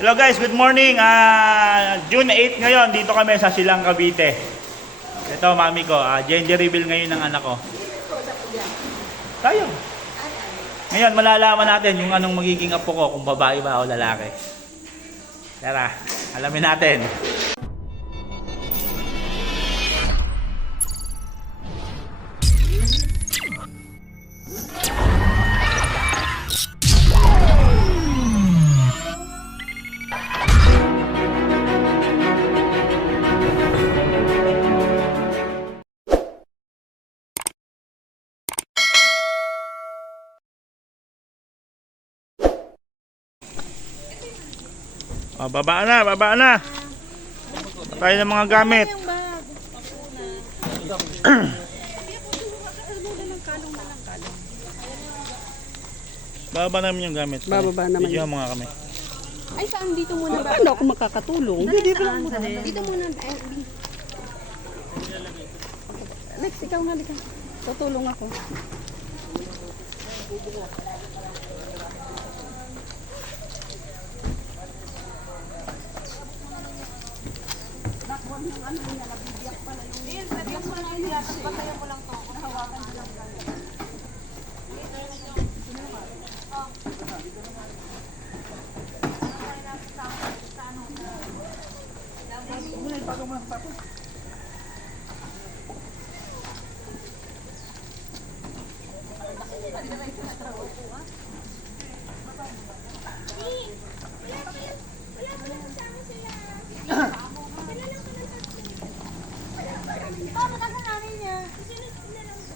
Hello guys, good morning. June 8 ngayon, dito kami sa Silang Cavite. Ito mami ko, gender reveal ngayon ng anak ko. Tayo. Ngayon, malalaman natin yung anong magiging apo ko, kung babae ba o lalaki. Tara, alamin natin. Baba na, baba na. Tayo ng mga gamit. Baba namin yung gamit. Bababa naman. Video mga kami. Ay, saan dito muna ba? Paano ako makakatulong? Dito lang muna. Dito muna. Next, ikaw na lika. Tutulong ako.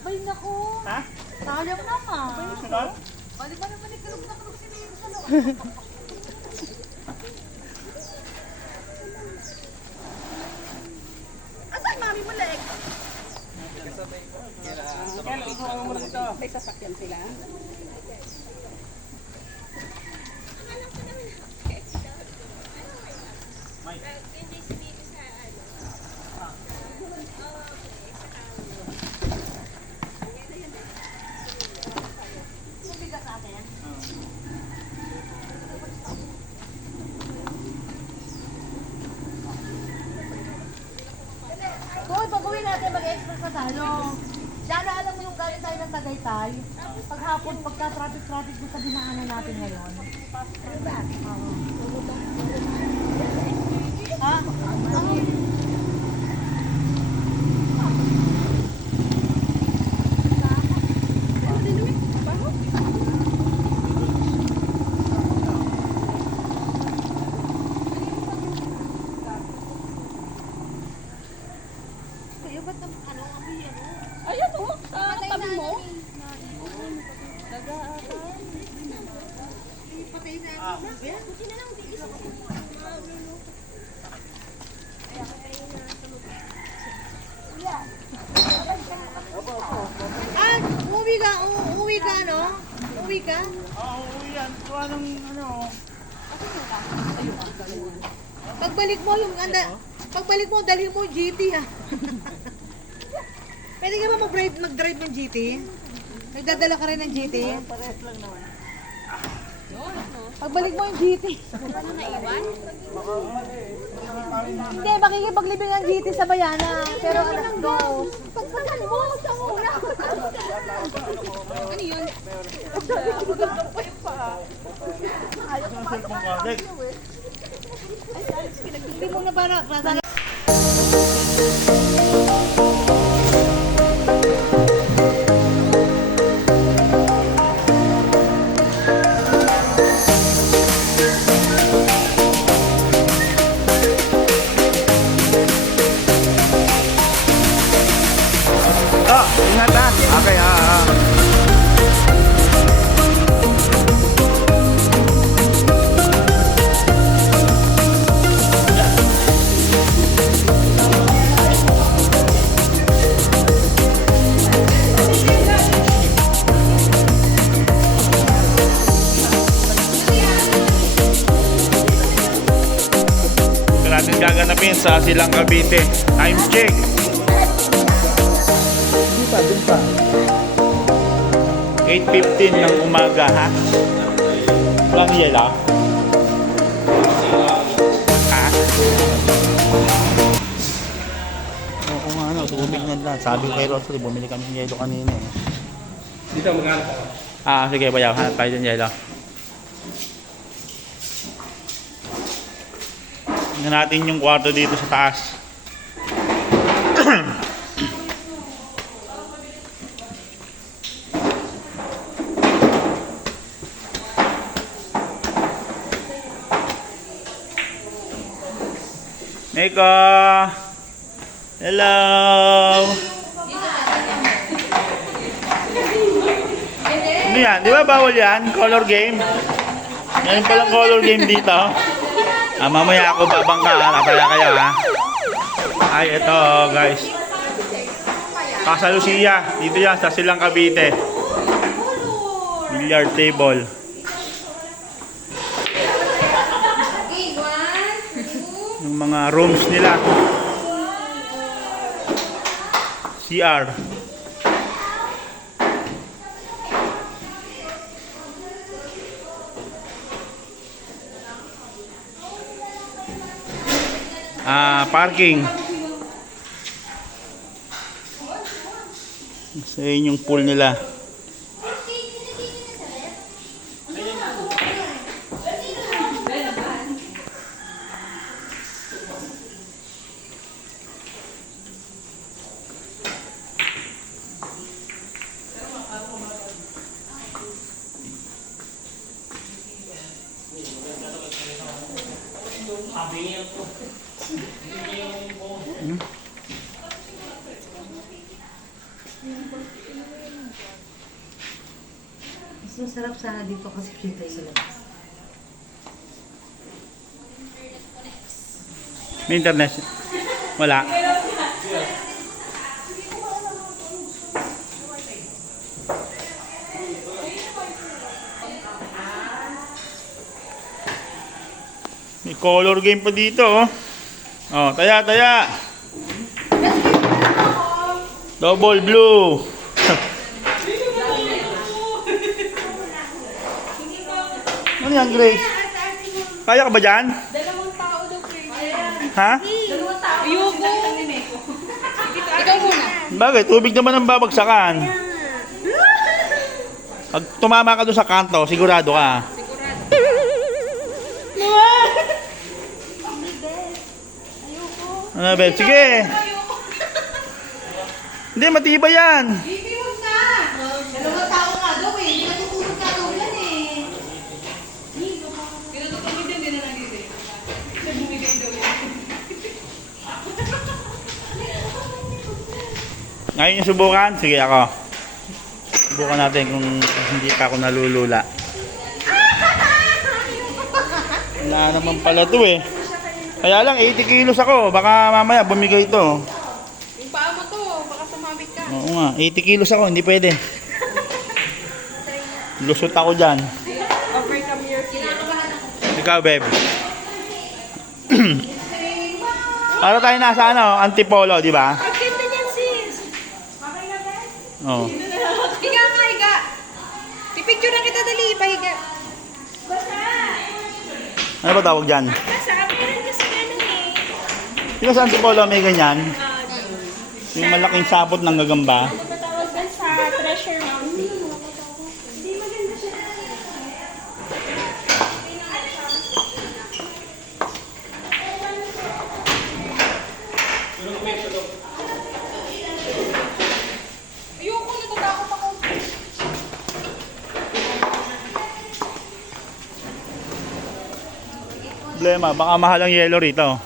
Bay nako. Ha? Sayang naman. Sunod? Balik pa naman ikalog si Nino sa loob. Asan mami mo leg? May sasakyan sila. Kung pag-uwi natin mag-express na tayo. Diyan alam mo yung galing tayo ng Tagaytay. Paghapon, pagka-traffic mo sa dinaanan natin ngayon. Ha? Ayan o, sa tabi mo. Ah, uwi ka, no? Uwi ka? Oo, yan. Kuha ng ano. Pagbalik mo, dalhin mo yung GT, ha? Pwede ka ba mag-drive ng GT? Nagdadala ka rin ng GT? Parehas lang naman. Pagbalik mo yung GT. Ano naiwan? Hindi, makikipaglibing ang GT sa bayana. Pero anak ko. Pagsakan mo, sa una. Ano yun? Magandang pa yung paa. Ito ang cellphone ko. Dek. Hindi mo na para. Ingat ha. Okay, natin gaganapin sa Silang Cavite. Time check. Dun pa. 8:15 ng umaga, ha? Lang yela. tubig na lang. Sabi ko kay Rosary, bumili kami ng yelo kanina eh. Dito, maghanap ako. Sige, bayaw. Hanap tayo ng yelo. Tingnan natin yung kwarto dito sa taas. Neko! Hello! Ano yan? Di ba bawal yan? Color game? Yan palang color game dito. Mamaya ako babangka. Napala kayo ha. Ay, ito guys. Casa Lucia. Dito yan sa Silang Cavite. Billiard table. Yung mga rooms nila. CR. Parking. Sa yung pool nila. Mas masarap sana dito kasi kita sa labas. May internet? Wala. May color game pa dito oh. Oh, taya, taya. Double blue. Ano yan, Grace? Kaya ka ba dyan? Dalawang tao daw, Grace. Ha? Dalawang tao. Ayoko. Ikaw muna. Bagay, tubig naman ang babagsakan. Pag tumama ka doon sa kanto, sigurado ka. Ano, Beb? Sige. Hindi, matibay yan. Bibi, huwag na! Dalawang tao nga daw eh. Hindi natutulog ka daw yan eh. Ngayon yung subukan? Sige ako. Subukan natin kung hindi pa ako nalulula. Wala naman pala to eh. Kaya lang 80 kilos ako. Baka mamaya bumigay ito. Yung paa mo to, baka sumabit ka. Oo nga, 80 kilos ako. Hindi pwede. Lusot ako dyan. Overcome your fear. Ikaw, Beb. Para tayo nasa ano, antipolo, di ba? Ang ganda niyan, sis. Okay na, guys? Oo. Higa nga, higa. Pipicture na kita, dali. Pahiga. Basta. Ano ba tawag dyan? Basta, meron kasi ganun eh. Di ba sa antipolo may ganyan? Yung malaking sapot ng gagamba. Ano ba tawag dyan sa treasure mountain? Hindi maganda siya. Ayoko, natatakot ako. Problema, baka mahal ang yelo rito.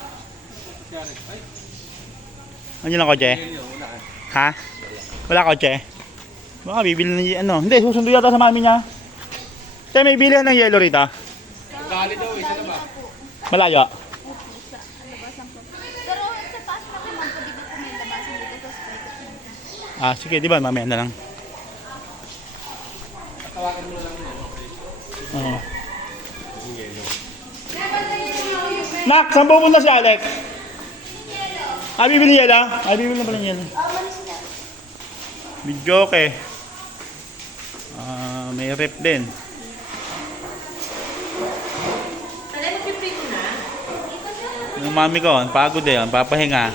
Ano yun ang kotse? Ha? Wala kotse? Baka bibili ng ano. Hindi, susundo yata sa mami niya. Kaya may bilihan ng yelo rito. Dali daw eh, sila ba? Malayo. Pero sa taas na kung magpabigay ko may labasan dito sa split. Sige, di ba? Mamaya na lang. Tawakan mo na lang yun. Oo. Nak, saan pupunta si Alex? Bibili yelo? Bibili na pala yelo. Bidyoke. May rep din. Talay, mag-prito na? Yung mami ko, ang pagod eh, ang papahinga.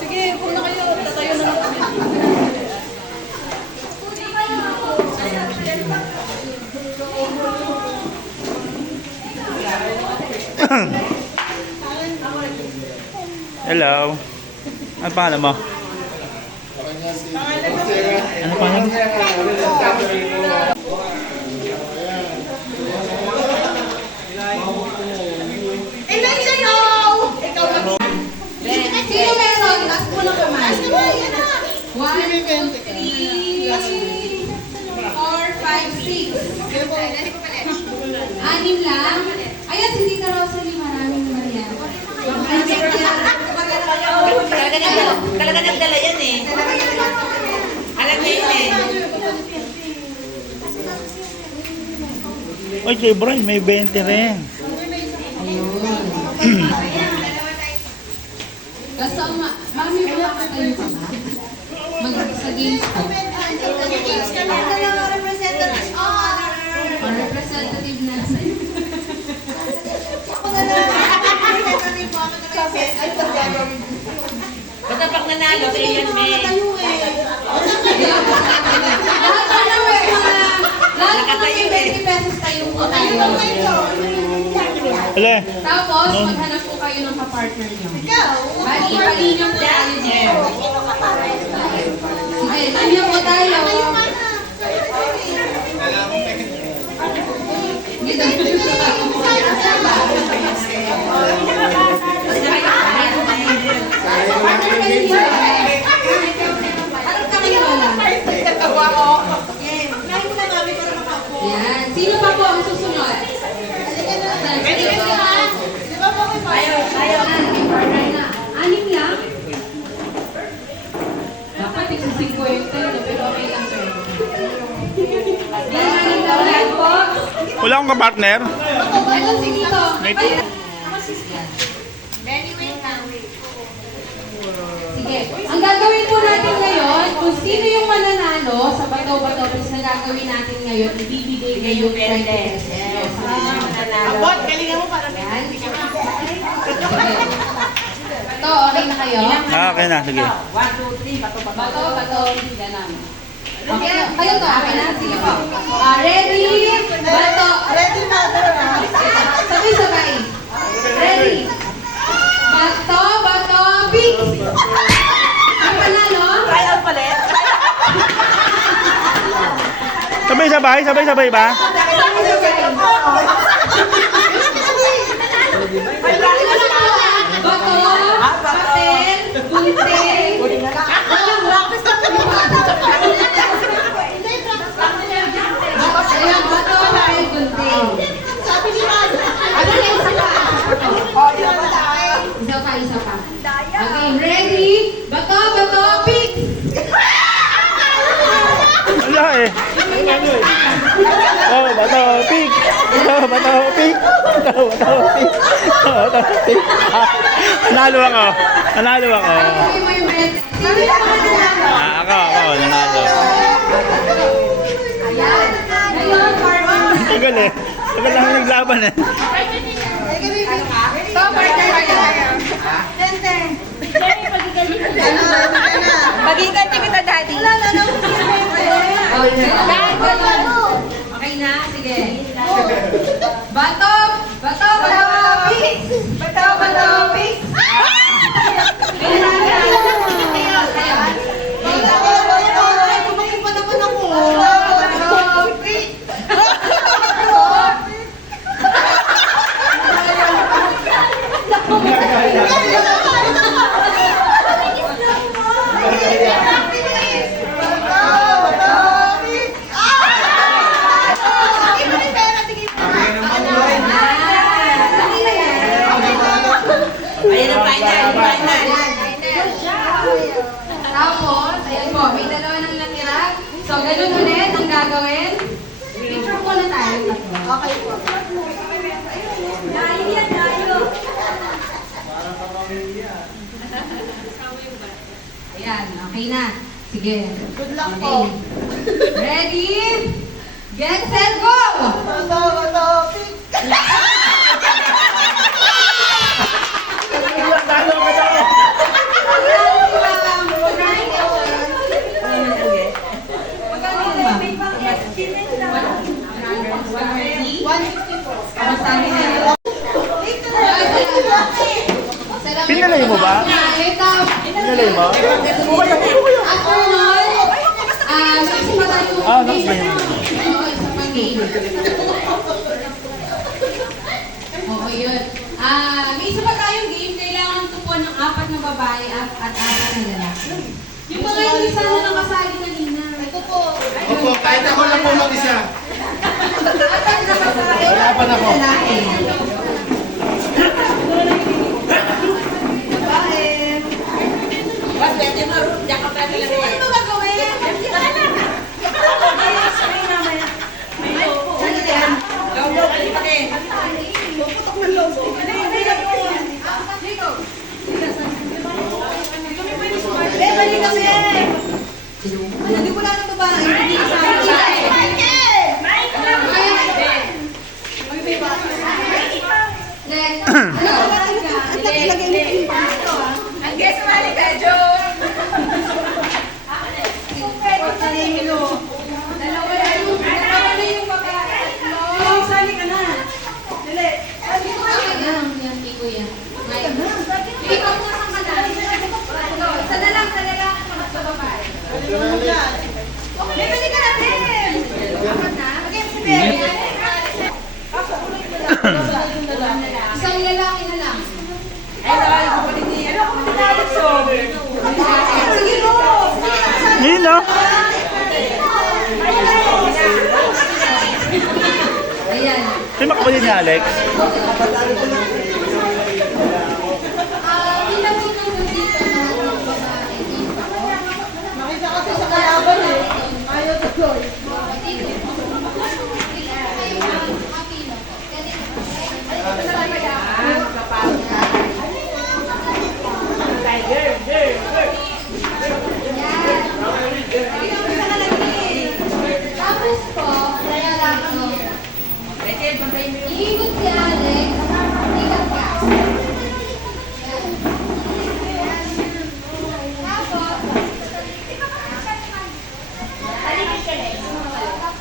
Sige, kung na kayo, tatayo na lang kami. Hello. Ano pangalan mo? Ano pangalan mo? Sino meron? Taas mo ng kamay. 1, 2, 3, 4, 5, 6. 6 lang? Ayan, si Tita Rosalie, maraming Marian. Talaga nagdala yan eh. Alam niya yun eh. Oy, kay Brian, may 20 rin. Basta, mami, wala ka kayo pa ba? Sa games ko. Or representative na sa'yo. Basta pag nanalo, sa iyan may. Lahat na may 20 pesos tayong po tayo. Wala. Tapos, maghanap po kayo ng kapartner nyo. Bali-bali nyo po tayo dito. Sige, tayo po tayo. Yan. Sino pa po ang susunod? Ayaw na. 6 lang? Dapat yung 50, pero okay lang to. Yan, 6 lang po. Wala akong kapartner. Ito si Tito. May Sige. Ang gagawin po natin ngayon, kung sino yung mananalo sa bato-bato quiz na gagawin natin ngayon, ibibigay niya yung 20 pesos. Abot, galingan mo para Yan. Sige. Ito, okay na kayo? Okay na, sige. 1, 2, 3, bato-bato. Bato, ganon. Okay, kayo to, okay na? Sige po. Ready? Bato. Ready na, tara na. Sabay-sabay. Ready? Bato, pick! Ang panalo? Try out palit. Sabay-sabay? Sabay-sabay ba? Bato, papel, gunting. Ayan, bato, papel, gunting. Ano na isa pa? Isa pa. Okay, ready? Bato, pick! Wala eh. Oh, bato, pick. Oh, bato, pick. Oh, bato, pick. Oh, bato, pick. Nanalo ako. Gagawin mo yung red. Sino yung mananalo? Ako, nanalo. Ayan. Ngayon, partner. Tagal eh. Tagal lang naglaban eh. Ito, partner kayo. Magiganti kita, daddy. Okay na, sige. Bato, pick! So, ganun ulit ang gagawin. Picture muna tayo. Okay po. Dahil yan, dahil. Ayan, okay na. Sige. Good luck po. Ready? Get set, go! Pinalay mo ba? Pinalay mo? After nun, magsimula tayo. Next ba yun? Oo, isa pang game. Oo, yun. May isa pa tayong game. Kailangan tupuan ng 4 na babae at 4 na lalaki. Yung mga hindi sana nakasali kanina. Ito po. Opo, kahit ako lang po mag-isa. 4 na babae Wala pa na ako. lalaki. Ano ba gawin? Puputok ng lobo. Balik kami! Hindi ko lang ito ba? Hindi sa Next. Ang guess mali ka, Joe! Dalawa na yung babae. Sali ka na. Dali. Okay na lang yan, Kiko yan. Ikaw na sa kanan. Isa na lang sa lalaki, sa babae. Bibili ka natin! Apat na? Okay, si Bea. Isang lalaki na lang. Ano ako matinalit so? Sige, no! Yun, no? Ayan. Sino makapalin ni Alex? Ilan po nang dito na ng babae? Makita kasi sa kalaban eh. Ayaw sa Joy. Tapos po, kaya lang iikot si Alex, ikat ka.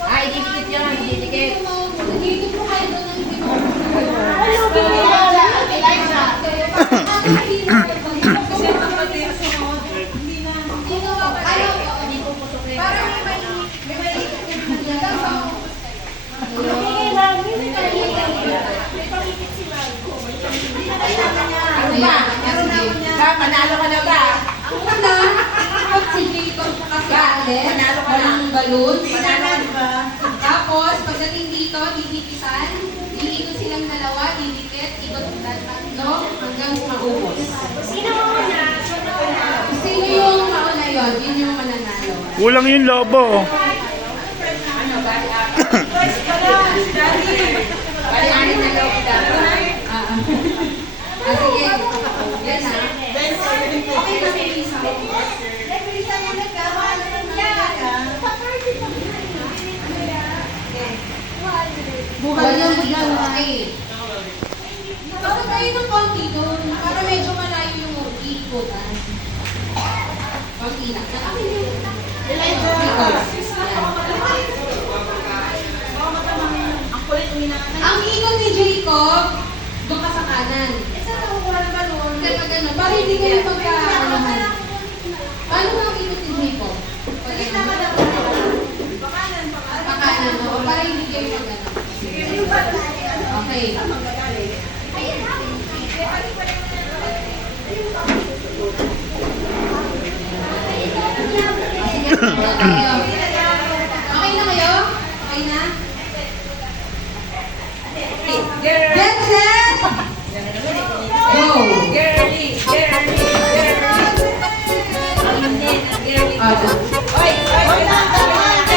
Ay, didikit yan, didikit. Dito po kayo doon ang hindi mo. Manalo ka na ba? Ang una, pag si Jacob kasi Alex, walang balloons. Tapos, pagdating dito, didikisan, iikot silang dalawa, didikit, ikot ng tatlo, hanggang maubos. Sino yung mauna yun? Yun yung mananalo. Kulang yung lobo. Bali-anin na daw kita. Sige. Yan na. Okay na, Melissa. Buhay yung biglang okay. Basta tayo ng konti doon, para medyo malayo yung ikutan. Konti lang. Ang ikot ni Jacob, doon ka sa kanan. Kaya pag ano, para hindi kayo magka-anuhan. Paano ba ang ikot ni Jacob? Pakanan, no? Para hindi kayo mag-ano. Okay. Okay na kayo? Okay na? Get set! Go! Girly, girly, girly. Ah, Oy, oy, oy.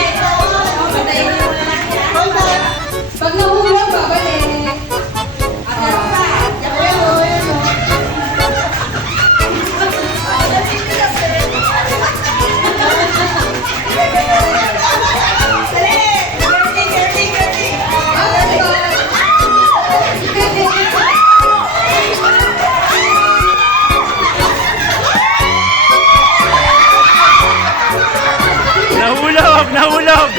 Nahulog! Nahulog!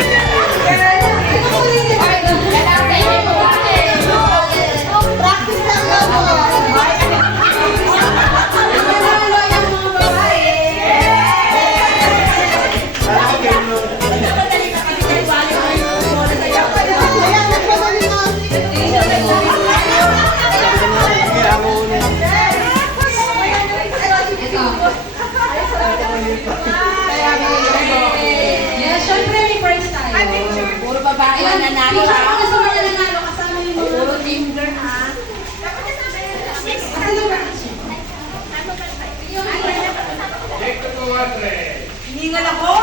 Yeah, syempre may prize tayo. Puro babae Ayan, nanalo picture ha. mo na sa mga nananalo kasama yung mga Puro team girl ha. Hiningal ako.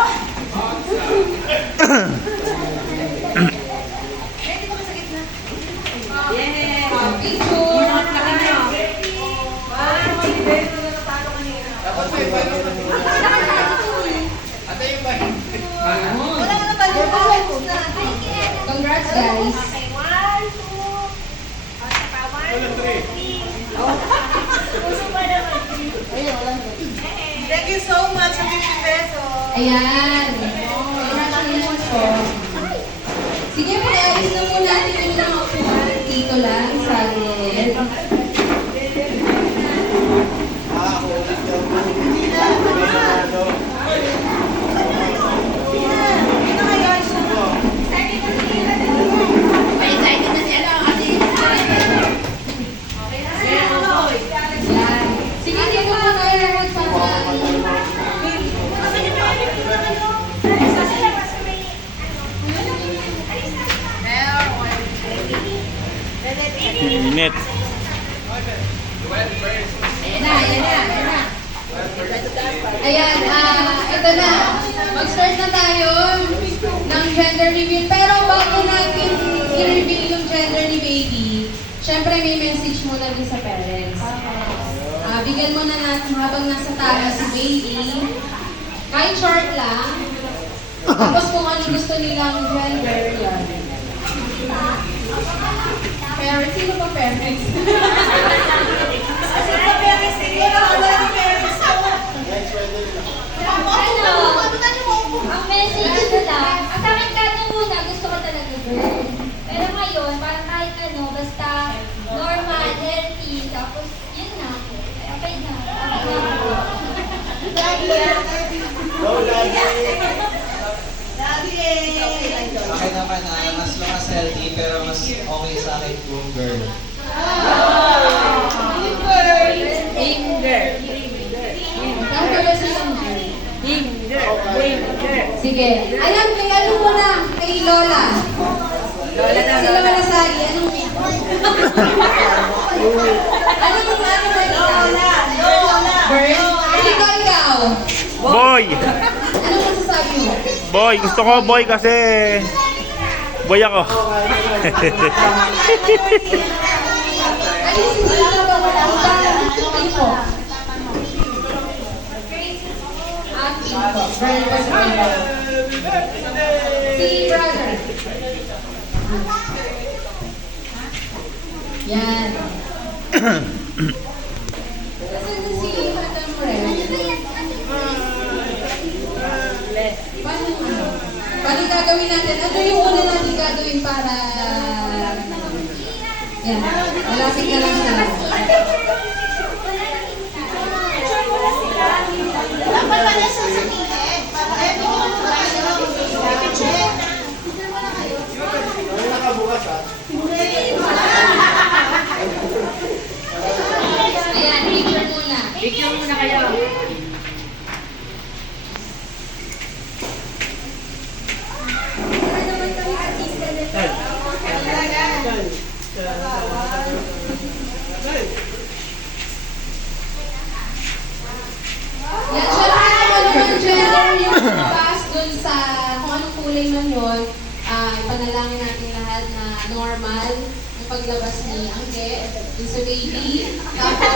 Yeah. picture. Laki niyo. Congrats guys. Thank you so much sa 50 pesos. Ayan. Congratulations po. Sige, pag-alis na muna natin yung mga upuan dito lang sa gilid. Ayan. Sige, dito po kayo magpapag. Init. Ayan, ito na. Mag-start na tayo ng gender reveal. Pero bago natin i-reveal yung gender ni baby, syempre may message muna din sa parents. Bigyan muna natin habang nasa taas si baby. Kahit short lang. Tapos kung ano gusto nilang gender, yan. Parents, sino pa parents? Ang message ko lang, ang sa akin ka muna, gusto ko talaga girl. Pero ngayon, parang kahit ano, basta normal, healthy, tapos yun na. Okay na. Okay naman na mas long as healthy pero mas okay sa akin kung girl. Team girl. Ang pala silang girl. Team girl. Team girl. Sige. Ayan, may ano muna, kay Lola. Lola na, Si Lola. Lola Sagi, anong Anong Lola. Lola. Bird? Ikaw. Boy! Anong masasabi mo? Boy! Gusto ko boy kasi... Boy ako. Ano si Lola ba wala ba? Ano po? Bird was Si brother. Yan. Kasi na si Madam Ren. Paano gagawin natin? Ano yung una natin gagawin para... Yan. Malapit na lang sila. Ayan, picture muna. Picture muna kayo. Yan, syempre kung ano man gender yung lumabas dun sa kung anong kulay man yun, ipanalangin natin lahat na normal ang paglabas ni Angge, dun sa baby. Tapos,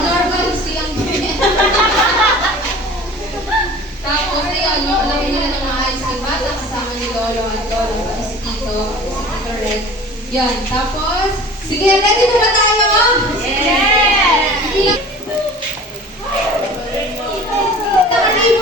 normal si Angge. Tapos, ayun, yung nila ng mga ayos ng bata kasama ni Lolo at Lolo, pati si Tito Red. Yan, tapos, sige, ready na ba tayo? Yes! Naka-ribbon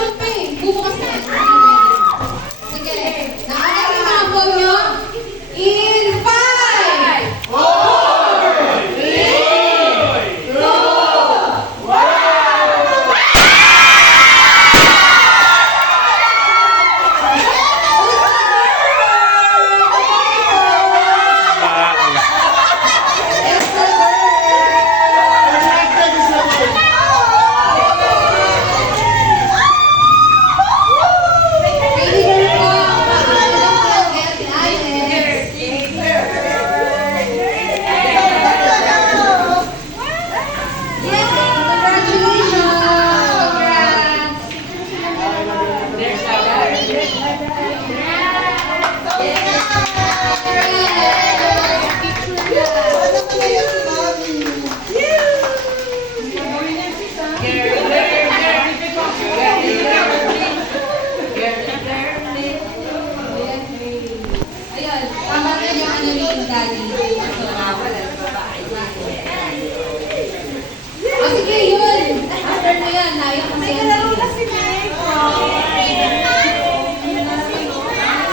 yan. Layo kasi yan.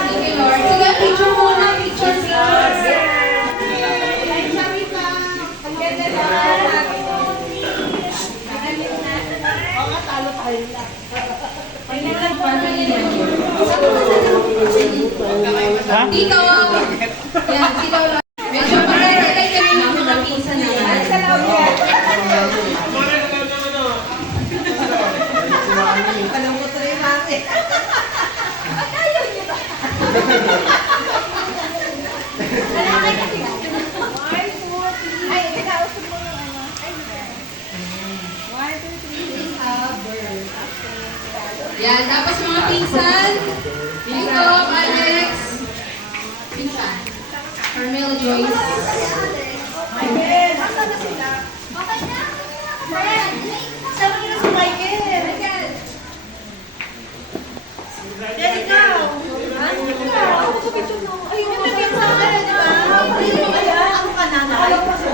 Sige, Lord. Sige, picture muna. Picture, please. Ha? Dito. Yan, si Lolo. Medyo maglalagay kami ng mga pinsan naman. Sa loob yan. Kalungkot rin namin. Ay, kinausap mo yung ano. Yan, tapos mga pinsan. Dito, Alex. Pinsan. Carmel Joyce. Nasaan na sila? Sama nila si Michael. Yan, ikaw. Ako sa picture mo. Ay, yung pinsan ka na, di ba? Ayan, ako ka na. Alam ko sa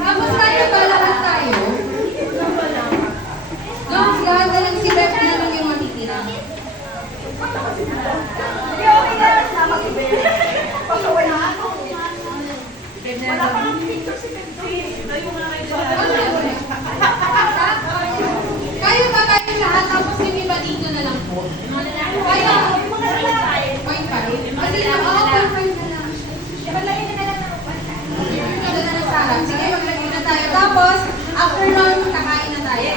Tapos tayo ba? Lahat tayo? No, lahat na lang si Beth na lang yung matitira. okay na. Sama si Ben. Pasaway na ako. Wala pa ng picture si Ben. Tayo mo na kayo sa Kayo ba kayo lahat? Tapos yung iba dito na lang po. Kayo, point pa rin. Kasi lang, oo, point na lang. Dito na lang sa harap. Sige, maglagay na tayo. Tapos, after nun, kakain na tayo.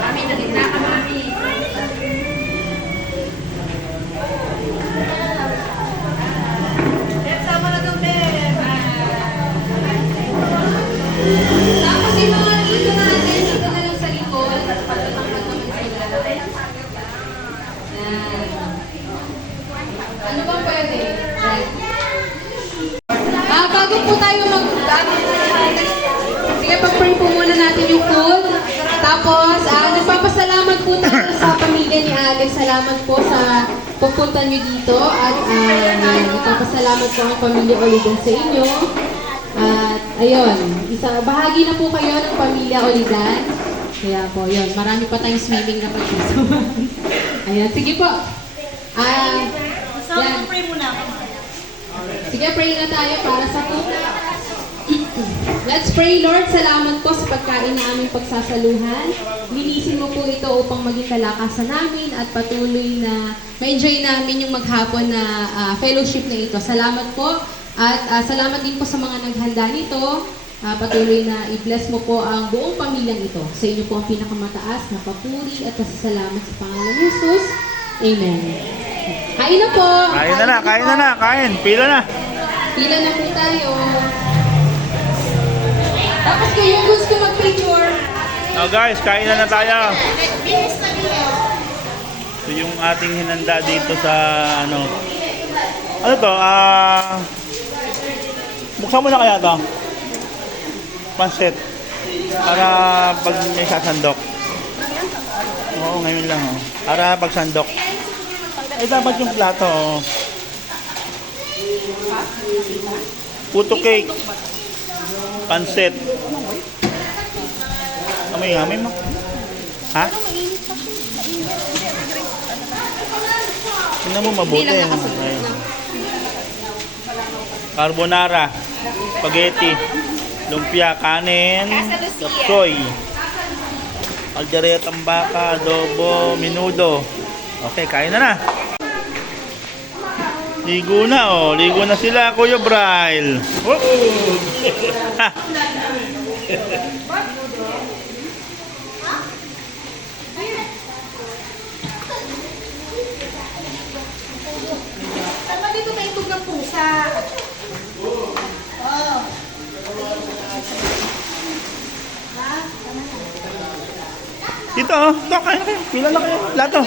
Mami, dagit na ka, Mami. Ben, sama na daw, Ben. Tapos yung mga dito natin, dito na lang sa likod. Patutangkad naman sila. Yan. Ano bang pwede? Bago po tayo sige, pag-pray po muna natin yung food. Tapos, nagpapasalamat po tayo sa pamilya ni Alex. Salamat po sa pupunta nyo dito. At nagpapasalamat po ang pamilya Olidan sa inyo. At ayun, bahagi na po kayo ng pamilya Olidan. Kaya po, yun, marami pa tayong swimming na pag-isaman. Ayan, sige po. Yan. Pray muna ako. Sige, pray na tayo para sa food. Let's pray, Lord. Salamat po sa pagkain na aming pagsasaluhan. Linisin mo po ito upang maging kalakasan namin at patuloy na ma-enjoy namin yung maghapon na fellowship na ito. Salamat po. At salamat din po sa mga naghanda nito. Patuloy na i-bless mo po ang buong pamilyang ito. Sa inyo po ang pinakamataas na papuri at pasasalamat sa pangalan ni Jesus. Amen. Kain na po. Kain na na, kain na na, kain. Pila na. Pila na po tayo. Tapos kayo gusto mag-picture. Now guys, kain na tayo. Ito yung ating hinanda dito sa ano. Ano to? Buksan mo na kaya to. Pansit. Para pag may sasandok. Oo, ngayon lang oh. Para pag sandok. Ay dapat yung plato oh. Puto cake. Pansit. Amoy mo. Ha? Tingnan mo mabuti. Ayun. Carbonara. Spaghetti. Lumpia, kanin. Soy. Alderetang baka, adobo, minudo. Okay, kain na na. Ligo na oh. Ligo na sila, Kuya Braille. ng pusa. Oh. Ha? Dito, oh. Ito, kain na kayo. Pila na kayo. Lato.